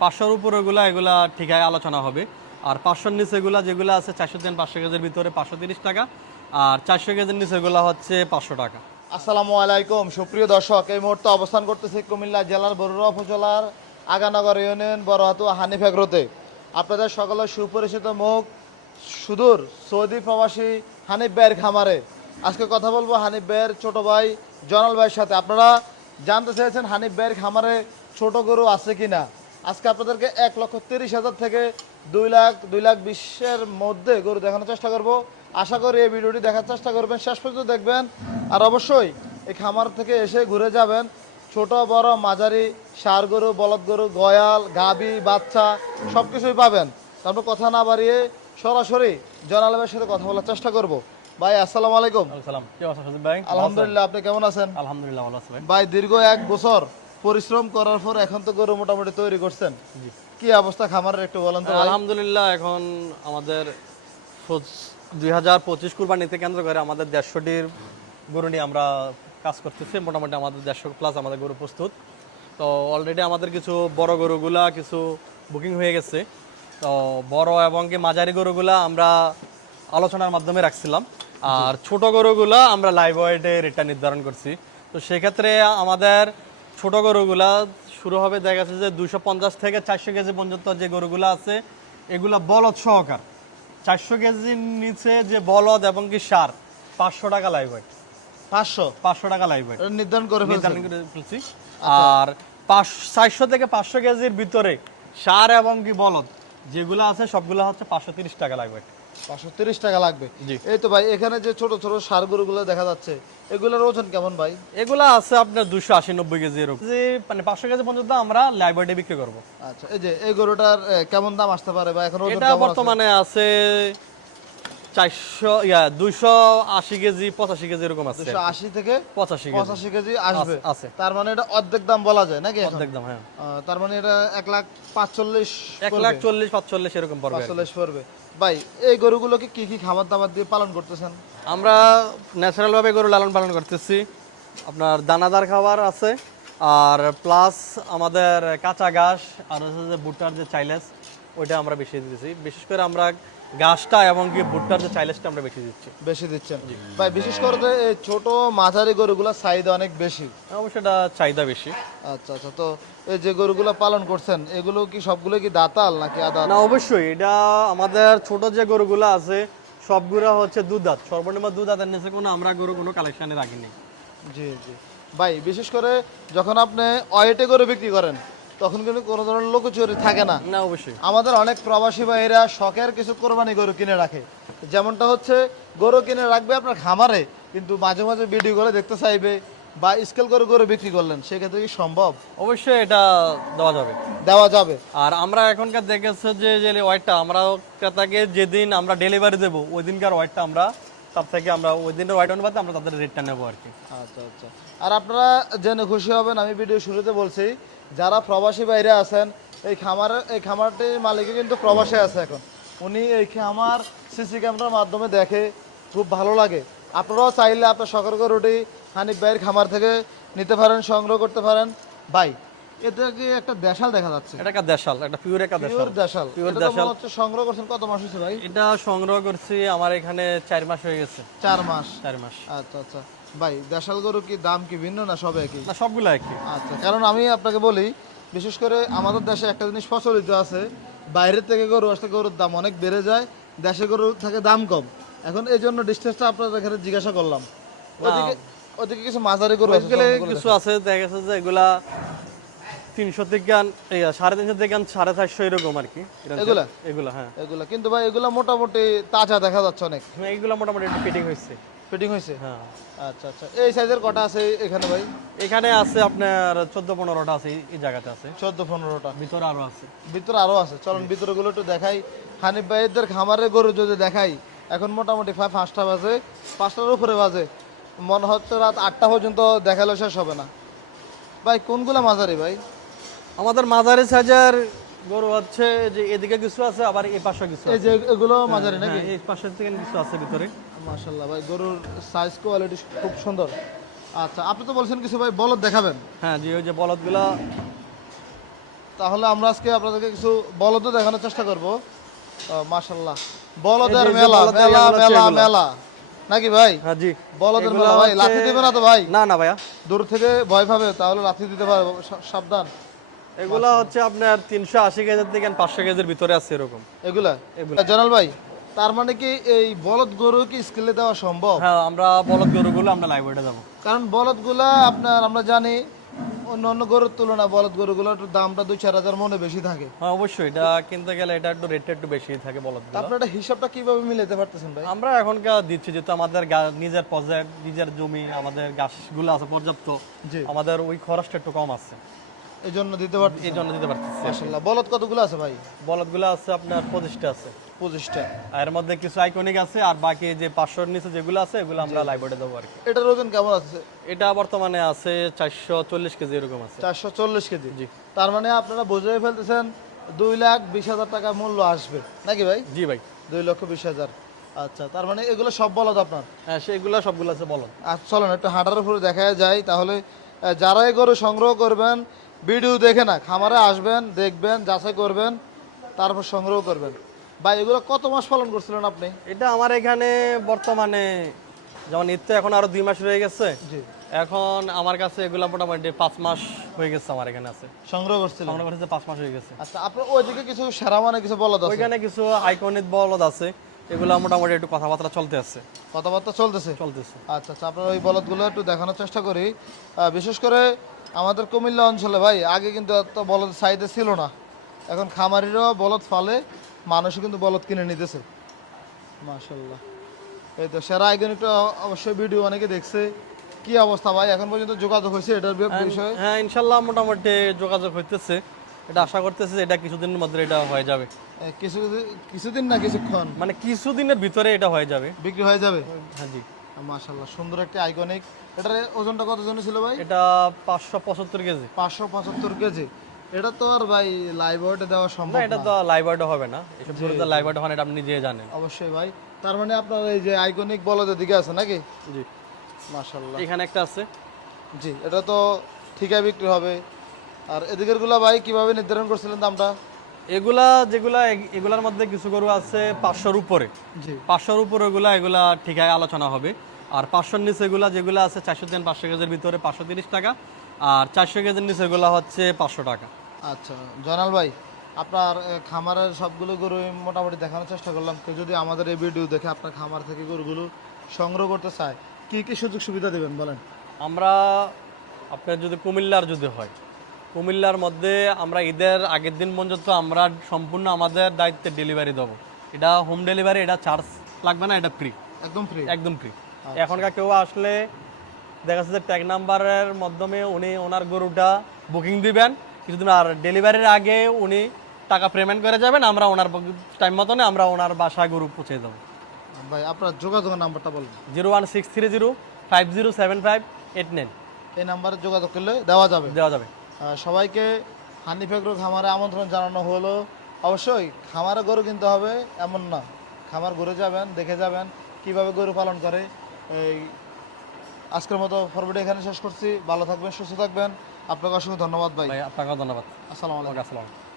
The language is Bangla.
পাঁচশোর উপরেগুলা এগুলা ঠিকায় আলোচনা হবে। আর পাঁচশোর নিচেগুলা যেগুলো আছে, চারশো তিন পাঁচশো কেজির ভিতরে পাঁচশো তিরিশ টাকা, আর চারশো কেজির নিচেগুলা হচ্ছে পাঁচশো টাকা। আসসালামু আলাইকুম। সুপ্রিয় দর্শক, এই মুহূর্তে অবস্থান করতেছি কুমিল্লা জেলার বরুড়া উপজেলার আগানগর ইউনিয়ন বড়হাতু হানিফ এগ্রোতে আপনাদের সকলের সুপরিচিত মুখ সুদূর সৌদি প্রবাসী হানিফ ভাইয়ের খামারে। আজকে কথা বলব হানিফ ভাইয়ের ছোট ভাই জনাল ভাইয়ের সাথে। আপনারা জানতে চেয়েছেন হানিফ ভাইয়ের খামারে ছোট গরু আছে কিনা। আজকে আপনাদেরকে এক লক্ষ তিরিশ হাজার থেকে দুই লাখ দুই লাখ বিশের মধ্যে গরু দেখানোর চেষ্টা করব। আশা করি এই ভিডিওটি দেখার চেষ্টা করবেন শেষ পর্যন্ত দেখবেন। আর অবশ্যই এই খামার থেকে এসে ঘুরে যাবেন। ছোট বড় মাঝারি সার গরু বলদ গরু গয়াল গাবি বাচ্চা সব কিছুই পাবেন। তারপর কথা না বাড়িয়ে সরাসরি জনালবের সাথে কথা বলার চেষ্টা করব। ভাই আসসালামু আলাইকুম। সালাম কি অবস্থা ভাই? আলহামদুলিল্লাহ আপনি কেমন আছেন? আলহামদুলিল্লাহ ভালো আছে ভাই দীর্ঘ এক বছর পরিশ্রম করার পর এখন তো গরু মোটামুটি তৈরি করছেন। জি। কি অবস্থা খামারের একটু বলেন তো আলহামদুলিল্লাহ এখন আমাদের দুই হাজার পঁচিশ কুরবানিতে কেন্দ্র করে আমাদের দেড়শোটির গরু নিয়ে আমরা কাজ করতেছি। মোটামুটি আমাদের দেড়শো প্লাস আমাদের গরু প্রস্তুত। তো অলরেডি আমাদের কিছু বড় গরুগুলা কিছু বুকিং হয়ে গেছে। তো বড় এবং কি মাঝারি গরুগুলা আমরা আলোচনার মাধ্যমে রাখছিলাম। আর ছোট গরুগুলা আমরা লাইভ ওয়েটে রেটটা নির্ধারণ করছি। তো সেক্ষেত্রে আমাদের ছোট গরুগুলা শুরু হবে দেখা যাচ্ছে যে দুশো পঞ্চাশ থেকে চারশো কেজি পর্যন্ত যে গরুগুলো আছে এগুলো বলদ সহকার। চারশো কেজির নিচে যে বলদ এবং কি সার পাঁচশো টাকা লাইভ হয় পাঁচশো? পাঁচশো টাকা লাইভ হয় নির্ধারণ করে নির্ধারণ করে ফেলছি। আর পাঁচ চারশো থেকে পাঁচশো কেজির ভিতরে সার এবং কি বলদ যেগুলো আছে সবগুলো হচ্ছে পাঁচশো তিরিশ টাকা লাইভ হয় 530 টাকা লাগবে। এই তো ভাই এখানে যে ছোট ছোট সার দেখা যাচ্ছে এগুলোর ওজন কেমন ভাই? এগুলো আছে আপনার 280 কেজি এরকম। যে মানে 500 কেজি পর্যন্ত আমরা লাইব্রেরি বিক্রি করব। আচ্ছা এই যে এই গরুটার কেমন দাম আসতে পারে বা এখন ওজন এটা বর্তমানে আছে চারশো ইয়া দুইশো আশি কেজি পঁচাশি কেজি এরকম আছে। দুশো আশি থেকে পঁচাশি পঁচাশি কেজি আসবে। আছে। তার মানে এটা অর্ধেক দাম বলা যায় নাকি অর্ধেক দাম হ্যাঁ। তার মানে এটা এক লাখ পাঁচচল্লিশ এক লাখ চল্লিশ পাঁচচল্লিশ এরকম পড়বে পাঁচচল্লিশ পড়বে। ভাই, এই গরুগুলোকে কি কি খাবার দাবার দিয়ে পালন করতেছেন? আমরা ন্যাচারালভাবে গরু লালন পালন করতেছি। আপনার দানাদার খাবার আছে, আর প্লাস আমাদের কাঁচা ঘাস, আর হচ্ছে যে ভুট্টার যে চাইলেস ওইটা আমরা বেশি দিতেছি। বিশেষ করে আমরা গাছটা এবং কি ভুট্টার যে চাইলেসটা আমরা বেশি দিচ্ছি। বেশি দিচ্ছেন। ভাই বিশেষ করে এই ছোট মাঝারি গরুগুলোর চাহিদা অনেক বেশি। অবশ্যই এটা চাহিদা বেশি। আচ্ছা আচ্ছা তো এই যে গরুগুলো পালন করছেন এগুলো কি সবগুলো কি দাতাল নাকি আদাল? না অবশ্যই। এটা আমাদের ছোট যে গরুগুলো আছে সবগুলো হচ্ছে দুধ দুধাত সর্বনিম্ন দুধাতের নিচে কোনো আমরা গরু কোনো কালেকশনে রাখিনি। জি জি। ভাই বিশেষ করে যখন আপনি অয়েটে গরু বিক্রি করেন তখন কিন্তু কোনো ধরনের লোকচুরি থাকে না। না অবশ্যই। আমাদের অনেক প্রবাসী ভাইরা শখের কিছু কোরবানি গরু কিনে রাখে। যেমনটা হচ্ছে গরু কিনে রাখবে আপনার খামারে কিন্তু মাঝে মাঝে ভিডিও করে দেখতে চাইবে বা স্কেল করে গরু বিক্রি করলেন সেক্ষেত্রে কি সম্ভব? অবশ্যই এটা দেওয়া যাবে। দেওয়া যাবে। আর আমরা এখনকার দেখেছে যে যে ওয়াইটটা আমরা ক্রেতাকে যেদিন আমরা ডেলিভারি দেবো ওই দিনকার ওয়াইটটা আমরা তার থেকে আমরা ওই দিনের ওয়াইট অনুপাতে আমরা তাদের রেটটা নেব আর কি। আচ্ছা আচ্ছা। আর আপনারা জেনে খুশি হবেন আমি ভিডিও শুরুতে বলছি যারা প্রবাসী বাইরে আছেন এই খামারের এই খামারটির মালিকই কিন্তু প্রবাসে আছে এখন। উনি এই খামার সিসি ক্যামেরার মাধ্যমে দেখে খুব ভালো লাগে। আপনারাও চাইলে আপনার শখের গরুটি হানিফ ভাইয়ের খামার থেকে নিতে পারেন সংগ্রহ করতে পারেন। ভাই এটা কি একটা দেশাল দেখা যাচ্ছে? এটা একটা দেশাল একটা পিওর একটা দেশাল। পিওর দেশাল তো দেশাল। হচ্ছে সংগ্রহ করছেন কত মাস হয়েছে ভাই? এটা সংগ্রহ করছি আমার এখানে চার মাস হয়ে গেছে। চার মাস। চার মাস। আচ্ছা আচ্ছা। ভাই দেশাল গরু কি দাম কি ভিন্ন না সব একই? না সবগুলো একই। আচ্ছা কারণ আমি আপনাকে বলি বিশেষ করে আমাদের দেশে একটা জিনিস প্রচলিত আছে থেকে গরু আসলে গরুর দাম অনেক বেড়ে যায় দেশে গরু থাকে দাম কম। এখন এই জন্য ডিস্টেন্সটা আপনার এখানে জিজ্ঞাসা করলাম। ওদিকে ওদিকে কিছু মাঝারি গরু আছে কিছু আছে দেখা গেছে যে এগুলা তিনশো থেকে সাড়ে তিনশো থেকে সাড়ে চারশো এরকম আর কি। এরকম এগুলা? হ্যাঁ। এগুলা কিন্তু ভাই এগুলা মোটামুটি তাজা দেখা যাচ্ছে অনেক। হ্যাঁ, এগুলো মোটামুটি একটু ফিটিং হয়েছে। ফিটিং হয়েছে হ্যাঁ। আচ্ছা আচ্ছা। এই সাইজের কটা আছে এখানে ভাই? এখানে আছে আপনার চোদ্দ পনেরোটা আছে এই- জায়গাতে আছে। চোদ্দ পনেরোটা। ভিতরে আরও আছে। ভিতরে আরও আছে। চলুন ভিতরে গুলো একটু দেখাই। হানিফ ভাইদের খামারের গরু যদি দেখাই এখন মোটামুটি প্রায় পাঁচটা বাজে পাঁচটার উপরে বাজে। মনে হচ্ছে রাত আটটা পর্যন্ত দেখাল শেষ হবে না। ভাই কোনগুলা মাঝারি ভাই? আমাদের মাঝারি সাইজের গরু হচ্ছে যে এদিকে কিছু আছে আবার এই পাশে কিছু এই যে এগুলো মাঝারি নাকি? হ্যাঁ, এই পাশের থেকে কিছু আছে ভিতরে। মাশাল্লাহ ভাই গরুর সাইজ কোয়ালিটি খুব সুন্দর। আচ্ছা আপনি তো বলছেন কিছু ভাই বলদ দেখাবেন। হ্যাঁ যে ওই যে বলদগুলা। তাহলে আমরা আজকে আপনাদেরকে কিছু বলদ দেখানোর চেষ্টা করব। মাশাল্লাহ বলদের মেলা মেলা মেলা মেলা। নাকি ভাই? হ্যাঁ জি। বলদের মেলা ভাই লাথি দিবে না তো ভাই? না না ভাইয়া। দূর থেকে ভয় পাবে তাহলে লাথি দিতে পারব সাবধান। এগুলা হচ্ছে আপনার তিনশো আশি কেজির থেকে পাঁচশো কেজির ভিতরে আছে এরকম। এগুলা? এগুলা। জানাল ভাই? তার মানে কি এই বলদ গরু কি স্কেলে দেওয়া সম্ভব? হ্যাঁ আমরা বলদ গরুগুলো আমরা লাইব্রেরিতে যাব কারণ বলদগুলা আপনার আমরা জানি অন্য অন্য গরুর তুলনায় বলদ গরুগুলোর দামটা দুই চার হাজার মনে বেশি থাকে। হ্যাঁ অবশ্যই এটা কিনতে গেলে এটা একটু রেটটা একটু বেশি থাকে বলদ আপনার এটা হিসাবটা কীভাবে মিলাতে পারতেছেন ভাই? আমরা এখনকার দিচ্ছি যেহেতু আমাদের নিজের প্রজেক্ট নিজের জমি আমাদের গাছগুলো আছে পর্যাপ্ত জি। আমাদের ওই খরচটা একটু কম আছে। এই জন্য দিতে পারতেছেন? এই জন্য দিতে পারতেছি। মাশাল্লাহ বলদ কতগুলো আছে ভাই? বলদগুলো আছে আপনার পঁচিশটা আছে। পঁচিশটা। এর মধ্যে কিছু আইকনিক আছে আর বাকি যে পাঁচশোর নিচে যেগুলো আছে এগুলো আমরা লাইব্রেরিতে দেবো আর কি এটার ওজন কেমন আছে? এটা বর্তমানে আছে চারশো চল্লিশ কেজি এরকম আছে। চারশো চল্লিশ কেজি? জি। তার মানে আপনারা বুঝে ফেলতেছেন দুই লাখ বিশ হাজার টাকা মূল্য আসবে। নাকি ভাই? জি ভাই। দুই লক্ষ বিশ হাজার। আচ্ছা তার মানে এগুলো সব বলদ আপনার? হ্যাঁ সেগুলো সবগুলো আছে বলদ। আর চলেন একটু হাঁটার উপরে দেখা যায় তাহলে আহ, যারা গরু সংগ্রহ করবেন ভিডিও দেখে না খামারে আসবেন দেখবেন যাচাই করবেন তারপর সংগ্রহ করবেন। ভাই এগুলো কত মাস পালন করছিলেন আপনি? এটা আমার এখানে বর্তমানে যেমন ঈদ তো এখন আরও দুই মাস রয়ে গেছে। এখন আমার কাছে এগুলো মোটামুটি পাঁচ মাস হয়ে গেছে আমার এখানে আছে। সংগ্রহ করছিলেন? সংগ্রহ করতে পাঁচ মাস হয়ে গেছে। আচ্ছা আপনার ওইদিকে কিছু সেরা মানে কিছু বলদ আছে? ওইখানে কিছু আইকনিক বলদ আছে। এগুলো মোটামুটি একটু কথাবার্তা চলতে আছে। কথাবার্তা চলতেছে? চলতেছে। আচ্ছা আচ্ছা আপনার ওই বলদগুলো একটু দেখানোর চেষ্টা করি। বিশেষ করে আমাদের কুমিল্লা অঞ্চলে ভাই আগে কিন্তু এত বলদ সাইডে ছিল না। এখন খামারিরও বলদ ফালে। মানুষও কিন্তু বলদ কিনে নিতেছে। মাশাল্লাহ এই তো সেরা আইকনিকটা অবশ্যই ভিডিও অনেকে দেখছে। কি অবস্থা ভাই? এখন পর্যন্ত যোগাযোগ হয়েছে এটার বি- বিষয়ে? হ্যাঁ ইনশাল্লাহ মোটামুটি যোগাযোগ হইতেছে। এটা আশা করতেছে যে এটা কিছুদিনের মধ্যে এটা হয়ে যাবে। কিছু কিছুদিন না কিছুক্ষণ? মানে কিছুদিনের ভিতরে এটা হয়ে যাবে। বিক্রি হয়ে যাবে? হ্যাঁ জি। মাশাল্লাহ সুন্দর একটা আইকনিক। এটার ওজনটা কত জন ছিল ভাই? এটা পাঁচশো পঁচাত্তর কেজি। পাঁচশো পঁচাত্তর কেজি। এটা তো আর ভাই লাইভ দেওয়া না সম্ভব এটা তো লাইভ হবে না। এসব পুরো লাইভ আইডে হয় না, এটা আপনি নিজে জানেন। অবশ্যই ভাই। তার মানে আপনার এই যে আইকনিক বলদের দিকে আছে নাকি? জি। মাশাল্লাহ এখানে একটা আছে। জি এটা তো ঠিকই বিক্রি হবে। আর এদিকেরগুলা ভাই কীভাবে নির্ধারণ করছিলেন দামটা? এগুলা যেগুলা এগুলার মধ্যে কিছু গরু আছে পাঁচশোর উপরে। পাঁচশোর উপরে এগুলা এগুলা ঠিকায় আলোচনা হবে। আর পাঁচশোর নিচে এগুলা যেগুলো আছে চারশো তিন পাঁচশো কেজির ভিতরে পাঁচশো তিরিশ টাকা। আর চারশো কেজির নিচে এগুলা হচ্ছে পাঁচশো টাকা। আচ্ছা জয়নাল ভাই আপনার খামারের সবগুলো গরু মোটামুটি দেখানোর চেষ্টা করলাম। কেউ যদি আমাদের এই ভিডিও দেখে আপনার খামার থেকে গরুগুলো সংগ্রহ করতে চায় কি কি সুযোগ সুবিধা দেবেন বলেন? আমরা আপনার যদি কুমিল্লার যদি হয় কুমিল্লার মধ্যে আমরা ঈদের আগের দিন পর্যন্ত আমরা সম্পূর্ণ আমাদের দায়িত্বে ডেলিভারি দেবো। এটা হোম ডেলিভারি এটা চার্জ লাগবে না এটা ফ্রি একদম ফ্রি একদম ফ্রি এখনকার কেউ আসলে দেখা যাচ্ছে যে ট্যাগ নাম্বারের মাধ্যমে উনি ওনার গরুটা বুকিং দিবেন। কিছুদিন আর ডেলিভারির আগে উনি টাকা পেমেন্ট করে যাবেন আমরা ওনার টাইম মতনে আমরা ওনার বাসায় গরু পৌঁছে দেবো। ভাই আপনার যোগাযোগের নাম্বারটা বলুন। Zero one six three zero five zero seven five eight nine. এই নাম্বারে যোগাযোগ করলে দেওয়া যাবে। দেওয়া যাবে। সবাইকে হানিফ এগ্রো খামারে আমন্ত্রণ জানানো হলো। অবশ্যই খামারে গরু কিনতে হবে এমন না। খামার ঘুরে যাবেন দেখে যাবেন কীভাবে গরু পালন করে। এই আজকের মতো ফরওয়ার্ড এখানে শেষ করছি। ভালো থাকবেন সুস্থ থাকবেন। আপনাকে অসংখ্য ধন্যবাদ ভাই। আপনাকে আপনাকেও ধন্যবাদ। আসসালামু আলাইকুম। আসসালাম।